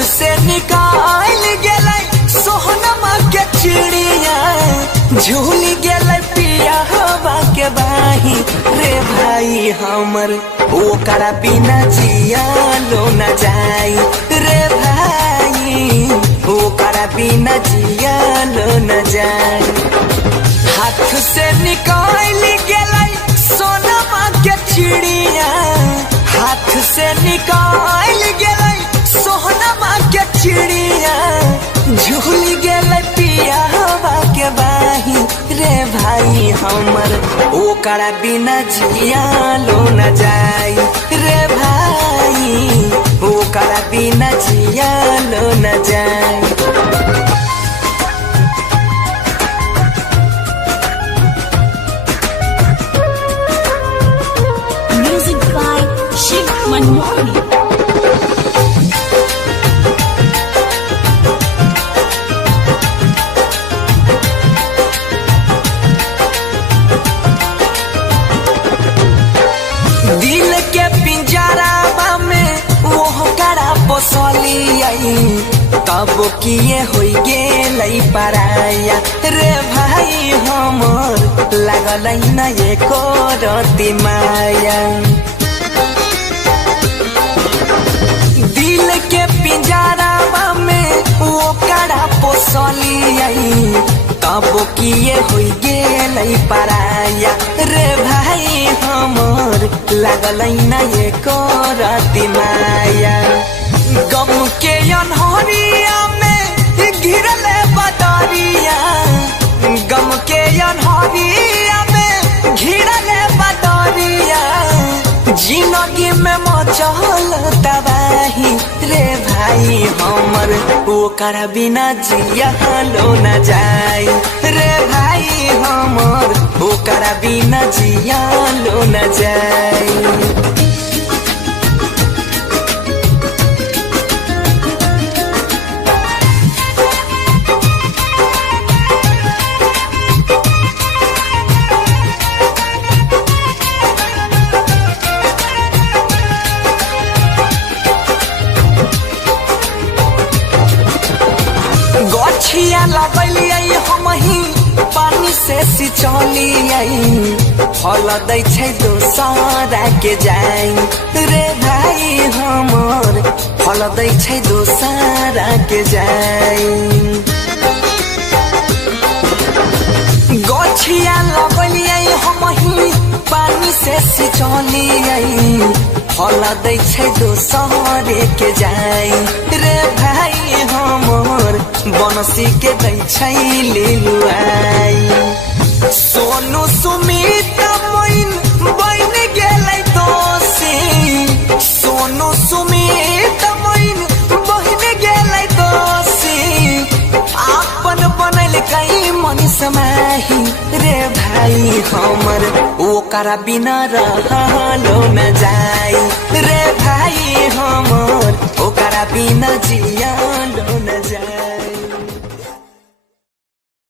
से निकाल गेलै सोहनमा के चिड़िया, झूल गेलै पिया हवा के बाही रे भाई हमर, ओकरा बिना जिया लो न जाई रे भाई, ओकरा बिना जिया लो न जाई। हाथ से निकाल गेलै सोनमा के चिड़िया, हाथ से निकाल गेलै सोहनमा के चिड़िया, झूल गेलै पिया हवा के बाही रे भाई हमर, ओकरा बिना जिया लो न जाई रे भाई, ओकरा बिना जिया लो न जाई। Music by Shiv Manmohan. दिल के पिंजरा में वो करा पोसली आई, तब किए होई गेलै पराया रे भाई हमर, लागल न एको रति माया। दिल के पिंजरा में वो करा पोसली आई, तब किए होई गेलै पराया रे भाई हमर, लागल न एको रति माया। गम के अनहरिया में घिरल बदरिया, गम के अनहरिया में घिरल बदरिया, जिंदगी में मचल तबाही रे भाई हमर, ओकरा बिना जिया लो न जाई रे भाई हमर, ओकरा बिना जिया लो न जाई। गछिया लगलियै हमही पानी से सिंचलियै, फल दै छै दोसरा के जाई रे भाई हमर, फल दै छै दोसरा के जाई। गछिया लगलियै हमही पानी से सिंचलियै, फल दै छै दोसरे के जाई रे भाई हमर, बनसी के दै छै लिलुआई। सोनू सुमित मोइन बन गेलै दोषी, सोनू सुमित मोइन बन गेलै दोषी, आपन बनल कई मन समाही रे भाई हमर, ओकरा बिना रहलो न जाई रे भाई हमर, ओकरा बिना जिया लो न जाई।